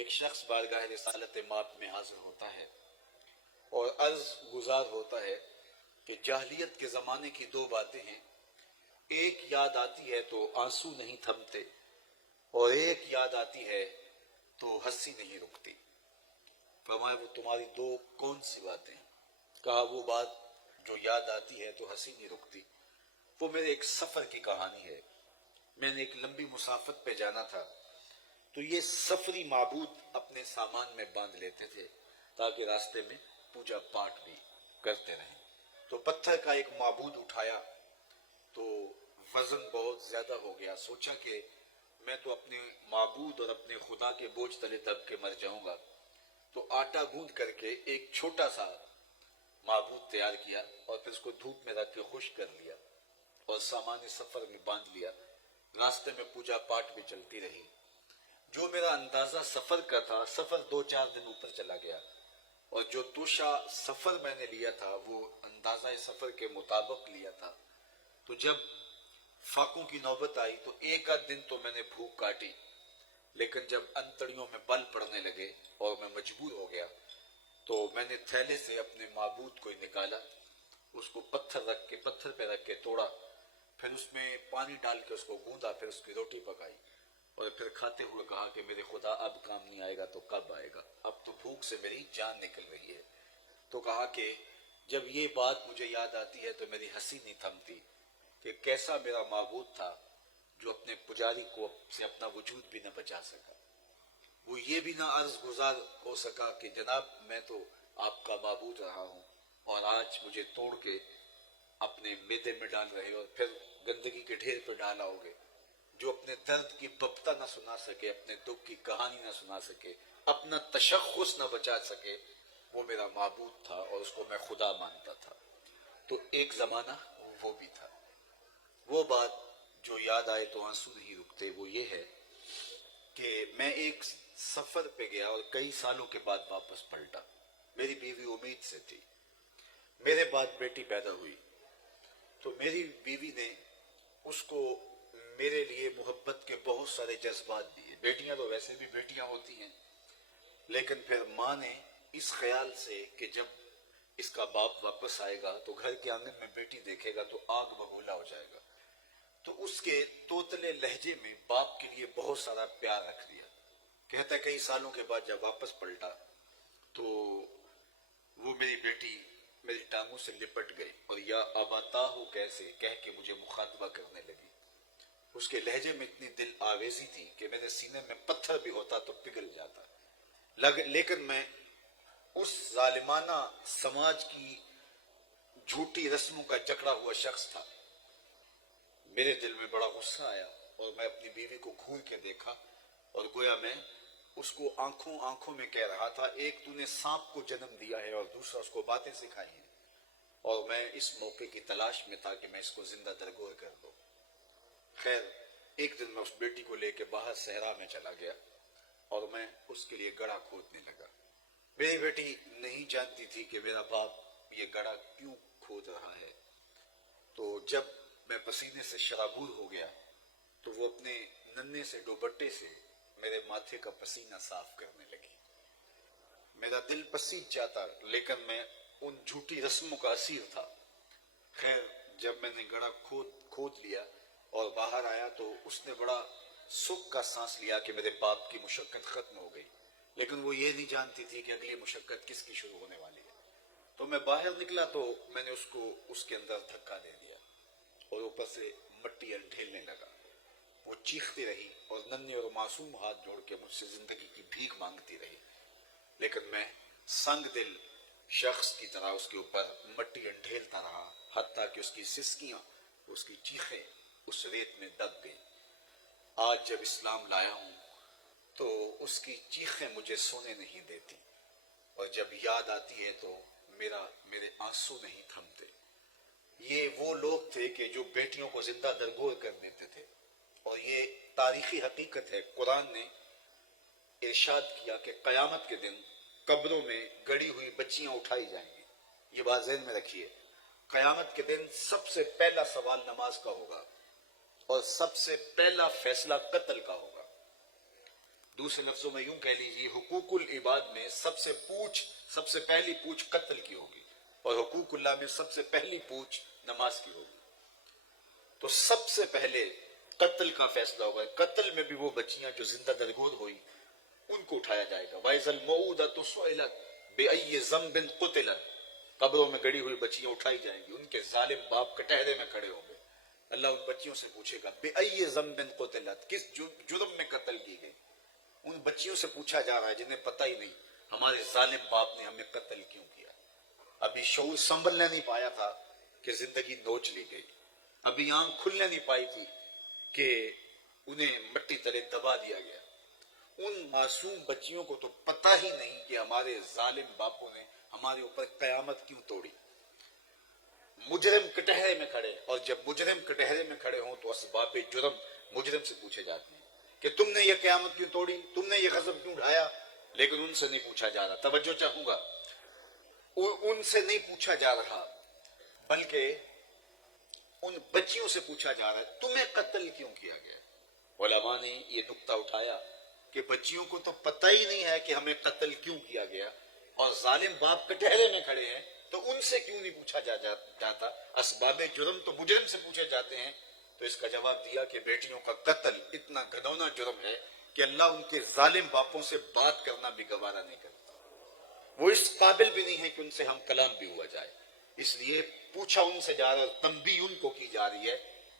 ایک شخص بارگاہ رسالت مآب میں حاضر ہوتا ہے اور عرض گزار ہوتا ہے کہ جاہلیت کے زمانے کی دو باتیں ہیں، ایک یاد آتی ہے تو آنسو نہیں تھمتے اور ایک یاد آتی ہے تو ہنسی نہیں رکتی۔ فرمایا وہ تمہاری دو کون سی باتیں ہیں؟ کہا وہ بات جو یاد آتی ہے تو ہنسی نہیں رکتی، وہ میرے ایک سفر کی کہانی ہے۔ میں نے ایک لمبی مسافت پہ جانا تھا تو یہ سفری معبود اپنے سامان میں باندھ لیتے تھے تاکہ راستے میں پوجا پاٹ بھی کرتے رہیں۔ تو پتھر کا ایک معبود اٹھایا تو وزن بہت زیادہ ہو گیا، سوچا کہ میں تو اپنے معبود اور اپنے خدا کے بوجھ تلے دب کے مر جاؤں گا، تو آٹا گوندھ کر کے ایک چھوٹا سا معبود تیار کیا اور پھر اس کو دھوپ میں رکھ کے خشک کر لیا اور سامان سفر میں باندھ لیا۔ راستے میں پوجا پاٹ بھی چلتی رہی۔ جو میرا اندازہ سفر کا تھا، سفر 2-4 دن اوپر چلا گیا، اور جو توشہ سفر میں نے لیا تھا وہ اندازہ سفر کے مطابق لیا تھا۔ تو جب فاقوں کی نوبت آئی تو ایک آدھ دن تو میں نے بھوک کاٹی، لیکن جب انتڑیوں میں بل پڑنے لگے اور میں مجبور ہو گیا تو میں نے تھیلے سے اپنے معبود کو نکالا، اس کو پتھر پہ رکھ کے توڑا، پھر اس میں پانی ڈال کے اس کو گوندا، پھر اس کی روٹی پکائی اور پھر کھاتے ہوئے کہا کہ میرے خدا اب کام نہیں آئے گا تو کب آئے گا، اب تو بھوک سے میری جان نکل رہی ہے۔ تو کہا کہ جب یہ بات مجھے یاد آتی ہے تو میری ہنسی نہیں تھمتی کہ کیسا میرا معبود تھا جو اپنے پجاری کو سے اپنا وجود بھی نہ بچا سکا، وہ یہ بھی نہ عرض گزار ہو سکا کہ جناب میں تو آپ کا معبود رہا ہوں اور آج مجھے توڑ کے اپنے معدے میں ڈال رہے اور پھر گندگی کے ڈھیر پہ ڈالاؤ گے۔ جو اپنے درد کی بپتا نہ سنا سکے، اپنے دکھ کی کہانی نہ سنا سکے، اپنا تشخص نہ بچا سکے، وہ میرا معبود تھا اور اس کو میں خدا مانتا تھا۔ تو ایک زمانہ وہ بھی تھا۔ وہ بات جو یاد آئے تو آنسو نہیں رکتے وہ یہ ہے کہ میں ایک سفر پہ گیا اور کئی سالوں کے بعد واپس پلٹا۔ میری بیوی امید سے تھی، میرے بعد بیٹی پیدا ہوئی تو میری بیوی نے اس کو میرے لیے محبت کے بہت سارے جذبات دیے۔ بیٹیاں تو ویسے بھی بیٹیاں ہوتی ہیں، لیکن پھر ماں نے اس خیال سے کہ جب اس کا باپ واپس آئے گا تو گھر کے آنگن میں بیٹی دیکھے گا تو آگ بگولا ہو جائے گا، تو اس کے توتلے لہجے میں باپ کے لیے بہت سارا پیار رکھ دیا۔ کہتا ہے کئی سالوں کے بعد جب واپس پلٹا تو وہ میری بیٹی میری ٹانگوں سے لپٹ گئی اور یا اباتا ہو کیسے کہہ کے مجھے مخاطبہ کرنے لگی۔ اس کے لہجے میں اتنی دل آویزی تھی کہ میرے سینے میں پتھر بھی ہوتا تو پگھل جاتا، لیکن میں اس ظالمانہ سماج کی جھوٹی رسموں کا جکڑا ہوا شخص تھا۔ میرے دل میں بڑا غصہ آیا اور میں اپنی بیوی کو گھور کے دیکھا اور گویا میں اس کو آنکھوں میں کہہ رہا تھا، ایک تو نے سانپ کو جنم دیا ہے اور دوسرا اس کو باتیں سکھائی ہیں، اور میں اس موقع کی تلاش میں تھا کہ میں اس کو زندہ درگور کر دوں۔ خیر ایک دن میں اس بیٹی کو لے کے باہر صحرا میں چلا گیا اور میں اس کے لیے گڑھا کھودنے لگا۔ میری بیٹی نہیں جانتی تھی کہ میرا باپ یہ گڑھا کیوں کھود رہا ہے۔ تو جب میں پسینے سے شرابور ہو گیا تو وہ اپنے ننھے سے دوپٹے سے میرے ماتھے کا پسینہ صاف کرنے لگی۔ میرا دل پسیج جاتا لیکن میں ان جھوٹی رسموں کا اسیر تھا۔ خیر جب میں نے گڑھا کھود لیا اور باہر آیا تو اس نے بڑا سکھ کا سانس لیا کہ میرے باپ کی مشقت ختم ہو گئی، لیکن وہ یہ نہیں جانتی تھی کہ اگلی مشقت کس کی شروع ہونے والی ہے۔ تو میں باہر نکلا تو میں نے اس کو اس کے اندر دھکا دے دیا اور اوپر سے مٹی ڈھیلنے لگا۔ وہ چیختی رہی اور ننھے اور معصوم ہاتھ جوڑ کے مجھ سے زندگی کی بھیک مانگتی رہی، لیکن میں سنگ دل شخص کی طرح اس کے اوپر مٹی ڈھیلتا رہا حتیٰ کہ اس کی سسکیاں، اس کی چیخیں اس ریت میں دب گئی۔ آج جب اسلام لایا ہوں تو اس کی چیخیں مجھے سونے نہیں دیتی، اور جب یاد آتی ہے تو میرے آنسو نہیں تھمتے۔ یہ وہ لوگ تھے کہ جو بیٹیوں کو زندہ درگور کر دیتے تھے، اور یہ تاریخی حقیقت ہے۔ قرآن نے ارشاد کیا کہ قیامت کے دن قبروں میں گڑی ہوئی بچیاں اٹھائی جائیں گی۔ یہ بات ذہن میں رکھیے، قیامت کے دن سب سے پہلا سوال نماز کا ہوگا اور سب سے پہلا فیصلہ قتل کا ہوگا۔ دوسرے لفظوں میں یوں کہہ لیجیے حقوق العباد میں سب سے پہلی پوچھ قتل کی ہوگی، اور حقوق اللہ میں سب سے پہلی پوچھ نماز کی ہوگی۔ تو سب سے پہلے قتل کا فیصلہ ہوگا۔ قتل میں بھی وہ بچیاں جو زندہ درگور ہوئی ان کو اٹھایا جائے گا۔ وَإِذَا الْمَوْءُودَةُ سُئِلَتْ بِأَيِّ ذَنبٍ قُتِلَتْ، قبروں میں گڑی ہوئی بچیاں اٹھائی جائیں گی، ان کے ظالم باپ کٹہرے میں کھڑے ہوں گے۔ اللہ ان بچیوں سے پوچھے گا بِأَيِّ ذَنبٍ قُتِلَتْ، کس جرم میں قتل کی گئی۔ ان بچیوں سے پوچھا جا رہا ہے جنہیں پتہ ہی نہیں ہمارے ظالم باپ نے ہمیں قتل کیوں کیا۔ ابھی شعور سنبھلنے نہیں پایا تھا کہ زندگی نوچ لی گئی، ابھی آنکھ کھلنے نہیں پائی تھی کہ انہیں مٹی تلے دبا دیا گیا۔ ان معصوم بچیوں کو تو پتہ ہی نہیں کہ ہمارے ظالم باپوں نے ہمارے اوپر قیامت کیوں توڑی۔ مجرم کٹہرے میں کھڑے، اور جب مجرم کٹہرے میں کھڑے ہوں تو اسباب جرم مجرم سے پوچھے جاتے ہیں کہ تم نے یہ قیامت کیوں توڑی، تم نے یہ غضب کیوں ڈھایا، لیکن ان سے نہیں پوچھا جا رہا۔ توجہ چاہوں گا، ان سے نہیں پوچھا جا رہا بلکہ ان بچیوں سے پوچھا جا رہا ہے تمہیں قتل کیوں کیا گیا۔ علماء نے یہ نقطہ اٹھایا کہ بچیوں کو تو پتہ ہی نہیں ہے کہ ہمیں قتل کیوں کیا گیا، اور ظالم باپ کٹہرے میں کھڑے ہیں تو ان سے کیوں نہیں پوچھا جاتا۔ اسباب جرم تو مجرم سے پوچھے جاتے ہیں۔ تو اس کا جواب دیا کہ بیٹیوں کا قتل اتنا گھنونا جرم ہے کہ اللہ ان کے ظالم باپوں سے بات کرنا بھی گوارا نہیں کرتا، وہ اس قابل بھی نہیں ہے کہ ان سے ہم کلام بھی ہوا جائے۔ اس لیے پوچھا ان سے جا رہا ہے، تنبیہ ان کو کی جا رہی ہے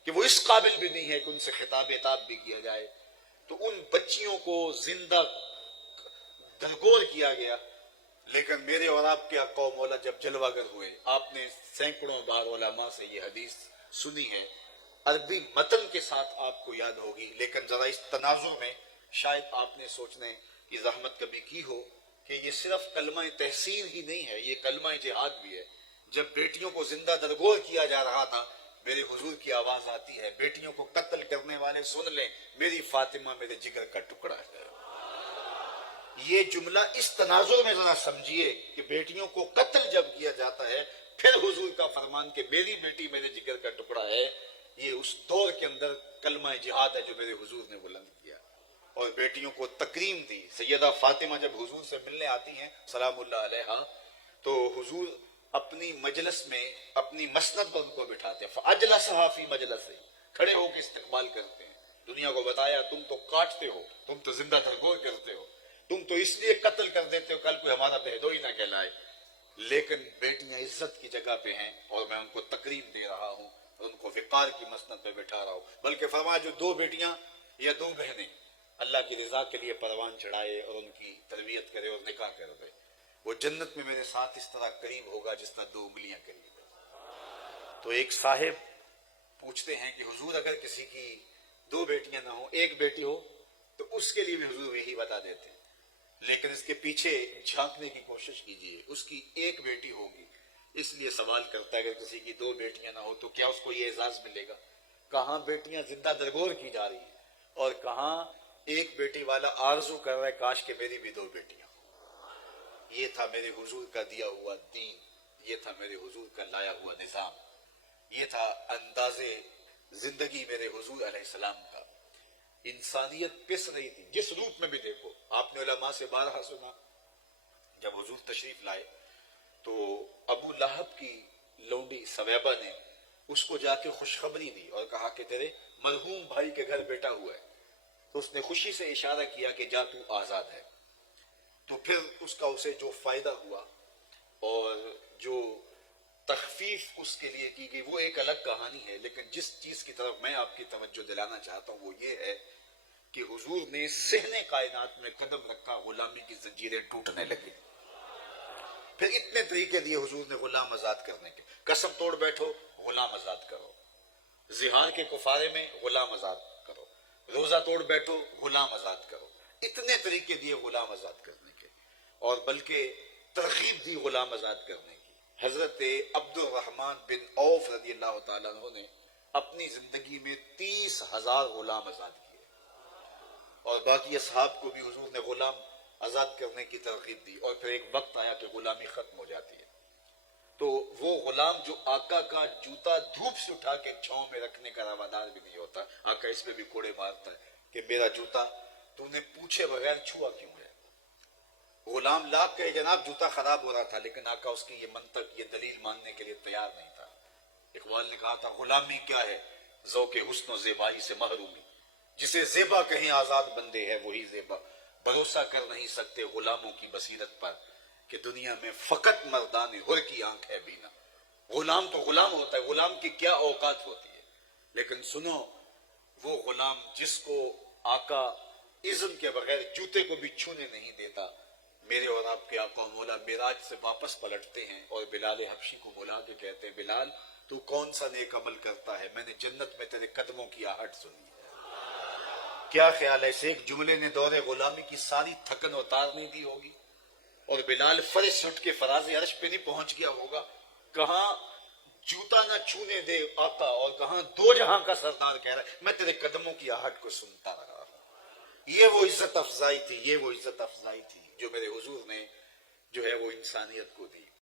کہ وہ اس قابل بھی نہیں ہے کہ ان سے خطاب عتاب بھی کیا جائے۔ تو ان بچیوں کو زندہ درگور کیا گیا، لیکن میرے اور آپ کے آقا و مولا جب جلوہ گر ہوئے، آپ نے سینکڑوں بار علماء سے یہ حدیث سنی ہے، عربی متن کے ساتھ آپ کو یاد ہوگی، لیکن ذرا اس تناظر میں شاید آپ نے سوچنے کی زحمت کبھی کی ہو کہ یہ صرف کلمہ تحسین ہی نہیں ہے، یہ کلمہ جہاد بھی ہے۔ جب بیٹیوں کو زندہ درگور کیا جا رہا تھا، میرے حضور کی آواز آتی ہے بیٹیوں کو قتل کرنے والے سن لیں، میری فاطمہ میرے جگر کا ٹکڑا ہے۔ یہ جملہ اس تناظر میں ذرا سمجھیے کہ بیٹیوں کو قتل جب کیا جاتا ہے پھر حضور کا فرمان کہ میری بیٹی میرے جگر کا ٹکڑا ہے، یہ اس دور کے اندر کلمہ جہاد ہے جو میرے حضور نے بلند کیا اور بیٹیوں کو تکریم دی۔ سیدہ فاطمہ جب حضور سے ملنے آتی ہیں سلام اللہ علیہا، تو حضور اپنی مجلس میں اپنی مسند پر ان کو بٹھاتے ہیں، فَأَجْلَسَهَا فِي مَجْلَسِهِ، کھڑے ہو کے استقبال کرتے ہیں۔ دنیا کو بتایا تم تو کاٹتے ہو، تم تو زندہ درگور کرتے ہو، تم تو اس لیے قتل کر دیتے ہو کل کوئی ہمارا بہدوئی نہ کہلائے، لیکن بیٹیاں عزت کی جگہ پہ ہیں اور میں ان کو تکریم دے رہا ہوں اور ان کو وقار کی مسند پہ بٹھا رہا ہوں۔ بلکہ فرمایا جو دو بیٹیاں یا دو بہنیں اللہ کی رضا کے لیے پروان چڑھائے اور ان کی تربیت کرے اور نکاح کر دے، وہ جنت میں میرے ساتھ اس طرح قریب ہوگا جس طرح دو انگلیاں قریب ہیں۔ تو ایک صاحب پوچھتے ہیں کہ حضور اگر کسی کی دو بیٹیاں نہ ہوں، ایک بیٹی ہو تو اس کے لیے بھی حضور یہی بتا دیتے ہیں، لیکن اس کے پیچھے جھانکنے کی کوشش کیجئے، اس کی ایک بیٹی ہوگی، اس لیے سوال کرتا ہے اگر کسی کی دو بیٹیاں نہ ہو تو کیا اس کو یہ اعزاز ملے گا؟ کہاں بیٹیاں زندہ درگور کی جا رہی ہیں اور کہاں ایک بیٹی والا آرزو کر رہا ہے کاش کہ میری بھی دو بیٹیاں ہوں۔ یہ تھا میرے حضور کا دیا ہوا دین، یہ تھا میرے حضور کا لایا ہوا نظام، یہ تھا انداز زندگی میرے حضور علیہ السلام کا۔ انسانیت پس رہی تھی جس روپ میں بھی دیکھو۔ آپ نے علماء سے بارہا سنا جب حضور تشریف لائے تو ابو لہب کی لونڈی سویبہ نے اس کو جا کے خوشخبری دی اور کہا کہ تیرے مرحوم بھائی کے گھر بیٹا ہوا ہے، تو اس نے خوشی سے اشارہ کیا کہ جا تو آزاد ہے۔ تو پھر اس کا اسے جو فائدہ ہوا اور جو تخفیف اس کے لیے کی گئی وہ ایک الگ کہانی ہے، لیکن جس چیز کی طرف میں آپ کی توجہ دلانا چاہتا ہوں وہ یہ ہے کہ حضور نے صحن کائنات میں قدم رکھا، غلامی کی زنجیریں ٹوٹنے لگی۔ پھر اتنے طریقے دیے حضور نے غلام آزاد کرنے کے، قسم توڑ بیٹھو غلام آزاد کرو، زہار کے کفارے میں غلام آزاد کرو، روزہ توڑ بیٹھو غلام آزاد کرو، اتنے طریقے دیے غلام آزاد کرنے کے، اور بلکہ ترغیب دی غلام آزاد کرنے کی۔ حضرت عبد الرحمن بن عوف رضی اللہ تعالیٰ عنہ نے اپنی زندگی میں 30,000 غلام آزاد کیے، اور باقی اصحاب کو بھی حضور نے غلام آزاد کرنے کی ترغیب دی، اور پھر ایک وقت آیا کہ غلامی ختم ہو جاتی ہے تو وہ غلام جو آقا کا جوتا دھوپ سے اٹھا کے چھاؤں میں رکھنے کا روادار بھی نہیں ہوتا، آقا اس پہ بھی کوڑے مارتا ہے کہ میرا جوتا تو نے پوچھے بغیر چھوا کیوں ہے؟ غلام لاکھ کے جناب جوتا خراب ہو رہا تھا، لیکن آقا اس کی یہ منطق، یہ دلیل ماننے کے لیے تیار نہیں تھا۔ اقبال نے کہا تھا غلامی کیا ہے؟ ذوق حسن و زیبائی سے محرومی، جسے زیبا کہیں آزاد بندے ہے وہی زیبا، بھروسہ کر نہیں سکتے غلاموں کی بصیرت پر کہ دنیا میں فقط مردان حر کی آنکھ ہے بینا۔ غلام تو غلام ہوتا ہے، غلام کی کیا اوقات ہوتی ہے، لیکن سنو وہ غلام جس کو آقا اذن کے بغیر جوتے کو بھی چھونے نہیں دیتا، میرے اور آپ کے آقا مولا معراج سے واپس پلٹتے ہیں اور بلال حبشی کو بلا کے کہتے ہیں بلال تو کون سا نیک عمل کرتا ہے، میں نے جنت میں تیرے قدموں کی آہٹ سنی ہے۔ کیا خیال ہے اس ایک جملے نے دور غلامی کی ساری تھکن اتار نہیں دی ہوگی؟ اور بلال فرش اٹھ کے فراز عرش پہ نہیں پہنچ گیا ہوگا؟ کہاں جوتا نہ چھونے دے آقا، اور کہاں دو جہاں کا سردار کہہ رہا ہے میں تیرے قدموں کی آہٹ کو سنتا رہا ہوں۔ یہ وہ عزت افزائی تھی، یہ وہ عزت افزائی تھی جو میرے حضور نے جو ہے وہ انسانیت کو دی۔